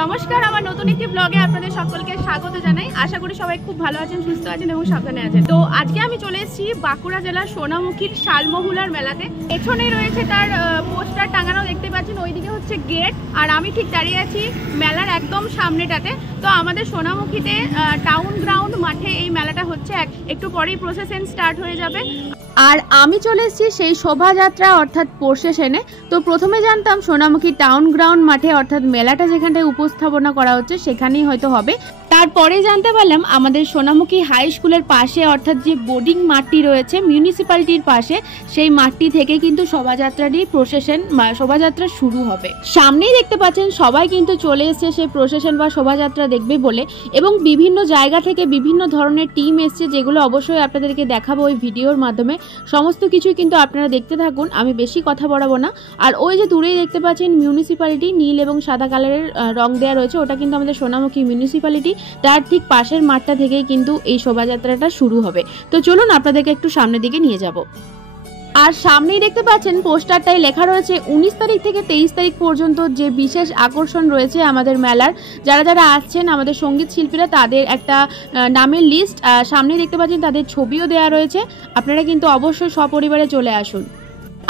নমস্কার, আমার নতুন একটি ব্লগে আপনাদের সকলকে স্বাগত জানাই। আশা করি সবাই খুব ভালো আছেন, সুস্থ আছেন এবং সাবধানে আছেন। তো আজকে আমি চলে এসেছি বাঁকুড়া জেলার সোনামুখীর শালমহুলার মেলাতে। পেছনেই রয়েছে তার পোস্টার টাঙানো, দেখতে পাচ্ছেন। ওইদিকে হচ্ছে গেট, আর আমি ঠিক দাঁড়িয়ে আছি মেলার একদম সামনেটাতে। তো আমাদের সোনামুখীতে টাউন গ্রাউন্ড মাঠে এই মেলাটা হচ্ছে। একটু পরেই প্রসেশন স্টার্ট হয়ে যাবে, আর আমি চলে এসেছি সেই শোভাযাত্রা অর্থাৎ প্রসেশনে। তো প্রথমে জানতাম সোনামুখী টাউন গ্রাউন্ড মাঠে অর্থাৎ মেলাটা যেখানটায় উপস্থাপনা করা হচ্ছে সেখানেই হয়তো হবে। তারপরে জানতে পারলাম আমাদের সোনামুখী হাই স্কুলের পাশে অর্থাৎ যে বোর্ডিং মাঠটি রয়েছে মিউনিসিপ্যালিটির পাশে, সেই মাঠটি থেকে কিন্তু শোভাযাত্রাটি প্রসেশন বা শোভাযাত্রা শুরু হবে। সামনেই দেখতে পাচ্ছেন সবাই কিন্তু চলে এসছে সেই প্রসেশন বা শোভাযাত্রা দেখবে বলে, এবং বিভিন্ন জায়গা থেকে বিভিন্ন ধরনের টিম এসছে, যেগুলো অবশ্যই আপনাদেরকে দেখাবো ওই ভিডিওর মাধ্যমে। সমস্ত কিছুই কিন্তু আপনারা দেখতে থাকুন, আমি বেশি কথা বলাবো না। আর ওই যে দূরেই দেখতে পাচ্ছেন মিউনিসিপ্যালিটি, নীল এবং সাদা কালারের রং দেওয়া রয়েছে, ওটা কিন্তু আমাদের সোনামুখী মিউনিসিপ্যালিটি। তার ঠিক পাশের মাঠটা থেকেই কিন্তু এই শোভাযাত্রাটা শুরু হবে। তো চলুন আপনাদেরকে একটু সামনের দিকে নিয়ে যাব। আর সামনেই দেখতে পাচ্ছেন পোস্টারটাই লেখা রয়েছে 19 তারিখ থেকে 23 তারিখ পর্যন্ত যে বিশেষ আকর্ষণ রয়েছে আমাদের মেলার। যারা যারা আসছেন আমাদের সঙ্গীত শিল্পীরা, তাদের একটা নামের লিস্ট সামনেই দেখতে পাচ্ছেন, তাদের ছবিও দেওয়া রয়েছে। আপনারা কিন্তু অবশ্যই সপরিবারে চলে আসুন।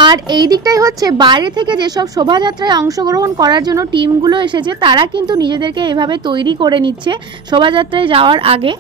আর এই দিকটাই হচ্ছে বাইরে থেকে যেসব শোভাযাত্রায় অংশগ্রহণ করার জন্য টিমগুলো এসেছে, তারা কিন্তু নিজেদেরকে এভাবে তৈরি করে নিচ্ছে শোভাযাত্রায় যাওয়ার আগে।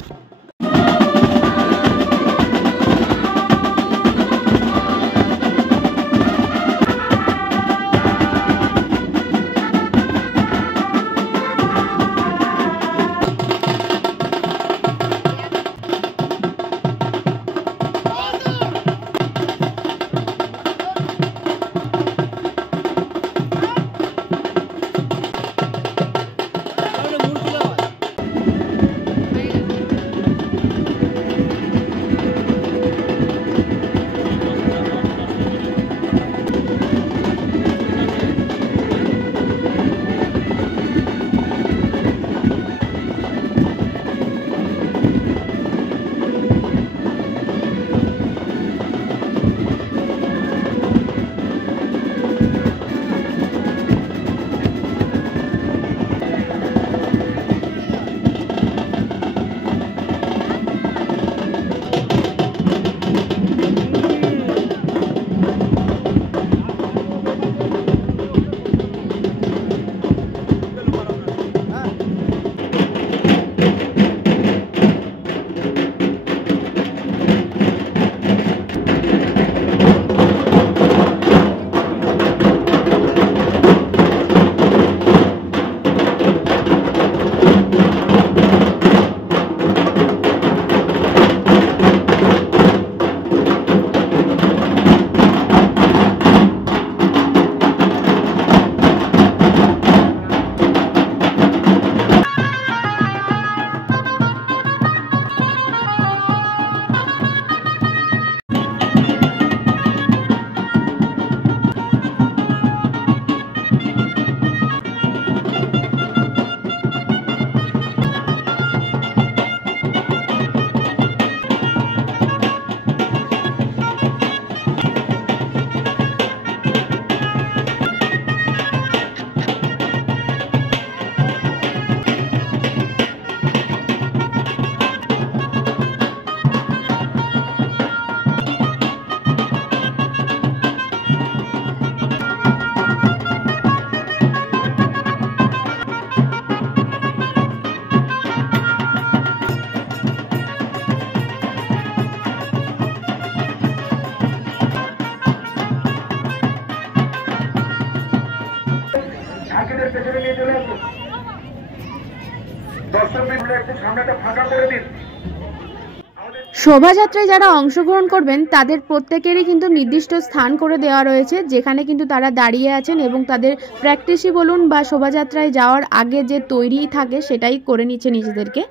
শোভাযাত্রায় যারা অংশগ্রহণ করবেন তাদের প্রত্যেকেরই কিন্তু নির্দিষ্ট স্থান করে দেওয়া রয়েছে, যেখানে কিন্তু তারা দাঁড়িয়ে আছেন এবং তাদের প্র্যাকটিসই বলুন বা শোভাযাত্রায় যাওয়ার আগে যে তৈরি থাকে সেটাই করে নিচ্ছে নিজেদেরকে।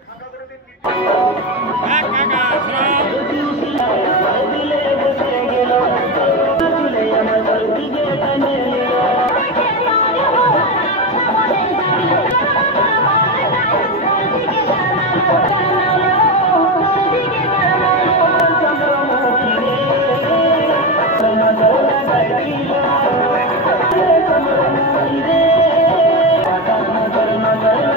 Namaste.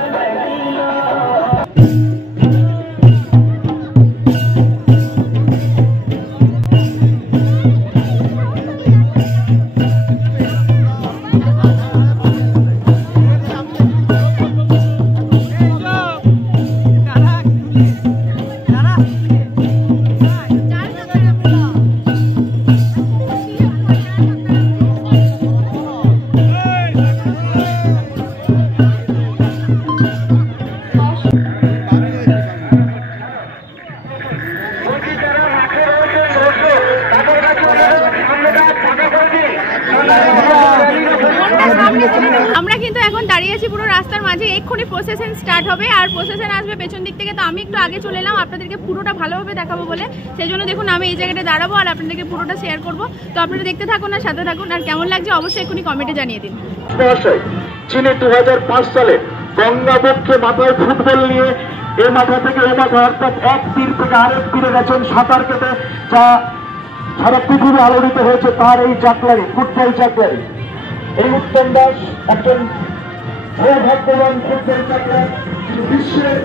পুরো রাস্তার মাঝে এক্ষুনি প্রসেশন স্টার্ট হবে, আর প্রসেশন আসবে পেছন দিক থেকে। তো আমি একটু আগে চলে এলাম আপনাদেরকে পুরোটা ভালোভাবে দেখাবো বলে, সেই জন্য দেখুন আমি এই জায়গাটা দাঁড়াবো আর আপনাদেরকে পুরোটা শেয়ার করবো। তো আপনারা দেখতে থাকুন আর সাথে থাকুন, আর কেমন লাগছে অবশ্যই এক্ষুনি কমেন্টে জানিয়ে দিন। চীনে 2005 সালে গঙ্গাবক্ষে মাথায় ফুটবল নিয়ে এ মাথা থেকে এ মাথা, অর্থাৎ এক তীর থেকে আরেক তীরে গেছেন সাঁতার কেটে, যা সারা পৃথিবী আলোড়িত হয়েছে তার এই চাকলারি, ফুটবল চাকলারি। এই উত্তম দাস একজন সৌভাগ্যবান ফুটবল চাকলার, বিশ্বের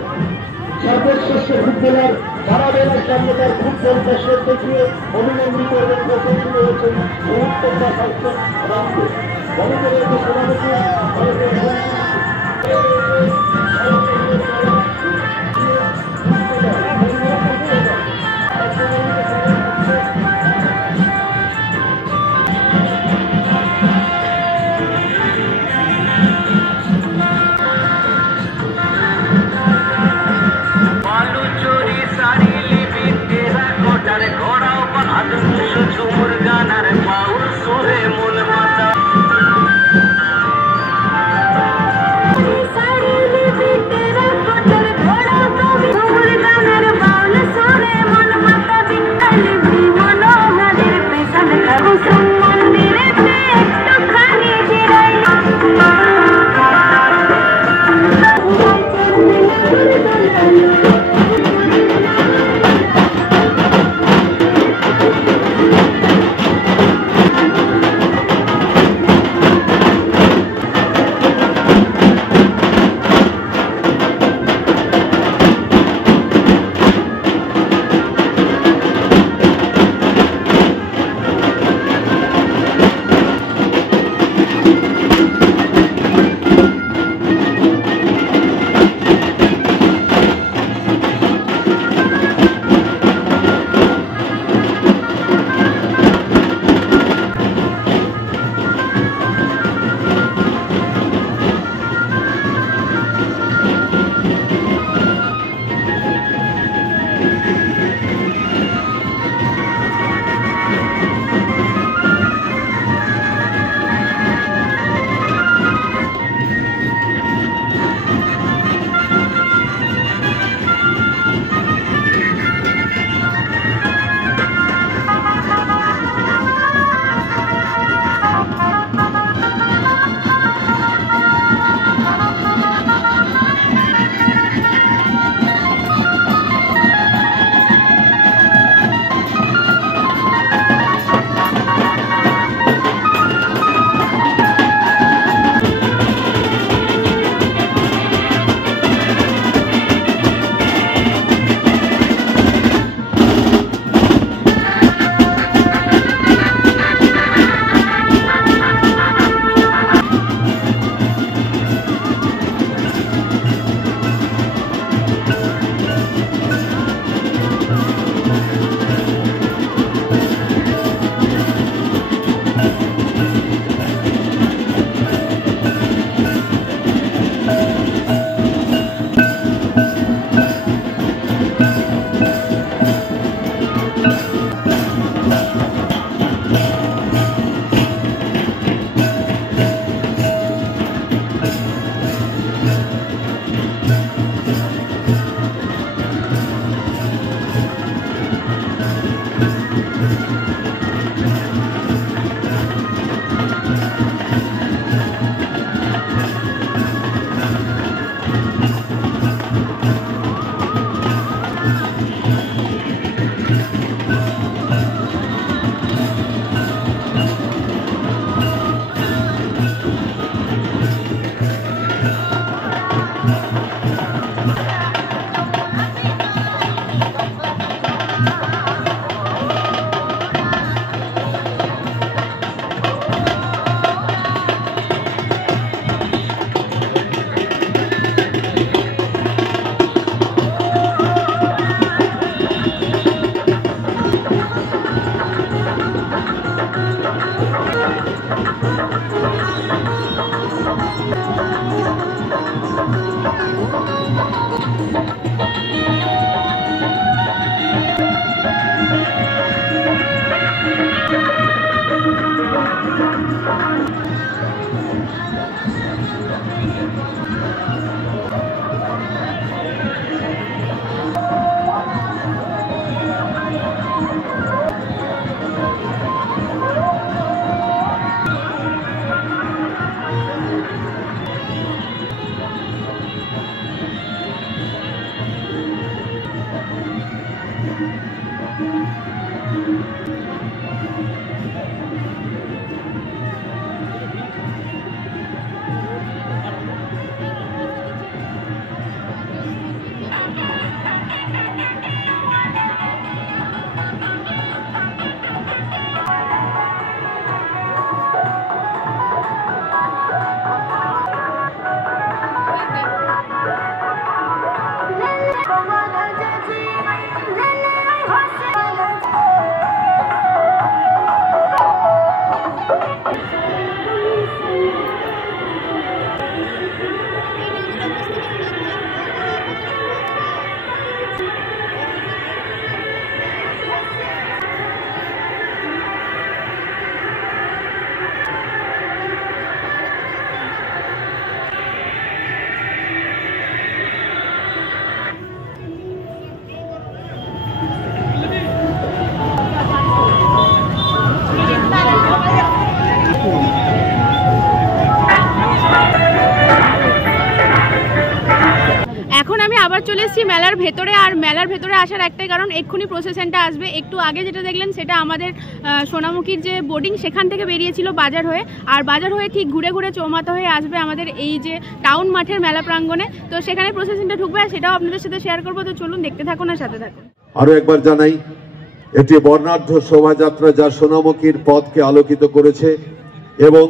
সর্বশ্রেষ্ঠ ফুটবলার, সারা বেলার সামনে তার ফুটবল দর্শক দেখিয়ে অভিনন্দিত এবং প্রশংসিত হয়েছেন এই উত্তম দাস হচ্ছেন রামকে। Sorry. আবার চলে এসেছি মেলার ভেতরে। আর মেলার ভেতরে আসার একটাই কারণ, এক্ষুনি প্রসেশনটা আসবে। একটু আগে যেটা দেখলেন সেটা আমাদের সোনামুখীর যে বোর্ডিং সেখান থেকে বেরিয়েছিল বাজার হয়ে, আর বাজার হয়ে ঠিক ঘুরে ঘুরে চৌমাথা হয়ে আসবে আমাদের এই যে টাউন মাঠের মেলা প্রাঙ্গণে। তো সেখানে প্রসেশনটা ঢুকবে, আর সেটাও আপনাদের সাথে শেয়ার করবো। তো চলুন দেখতে থাকুন আর সাথে থাকুন। আরো একবার জানাই, এটি বর্ণাঢ্য শোভাযাত্রা যা সোনামুখীর পথকে আলোকিত করেছে এবং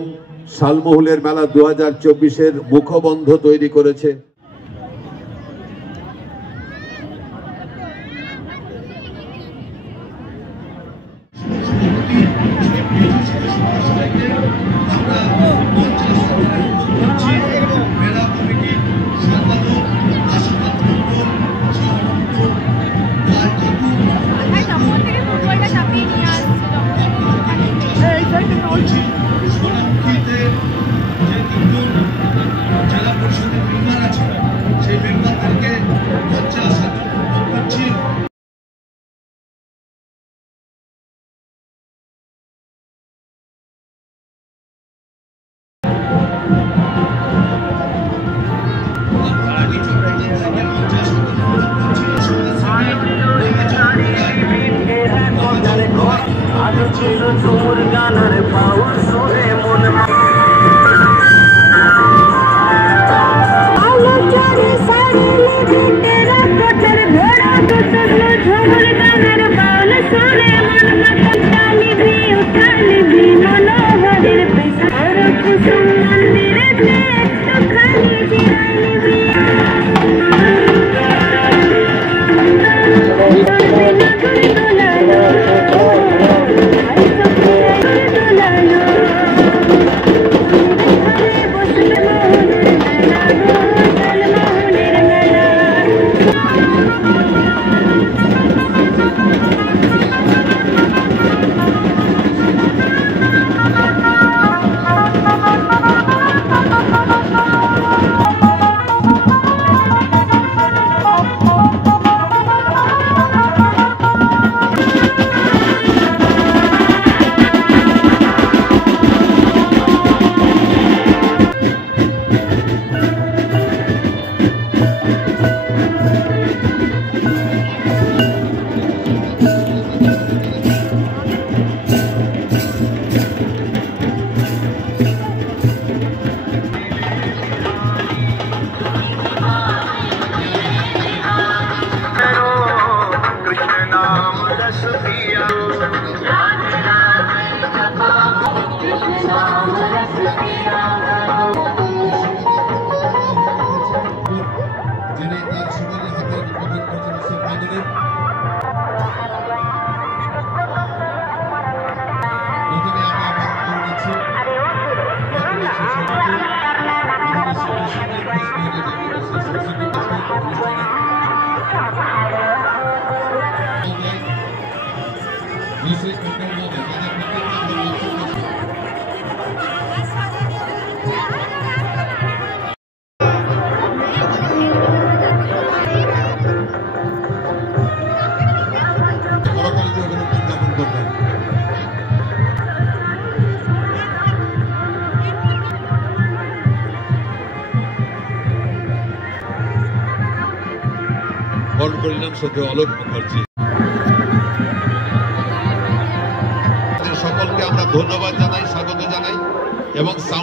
শালমহুলের মেলা 2024-এর মুখবন্ধ তৈরি করেছে। বরণ করলাম সত্যি অলোক মুখার্জি। সকলকে আমরা ধন্যবাদ জানাই, স্বাগত জানাই এবং সাউন্ড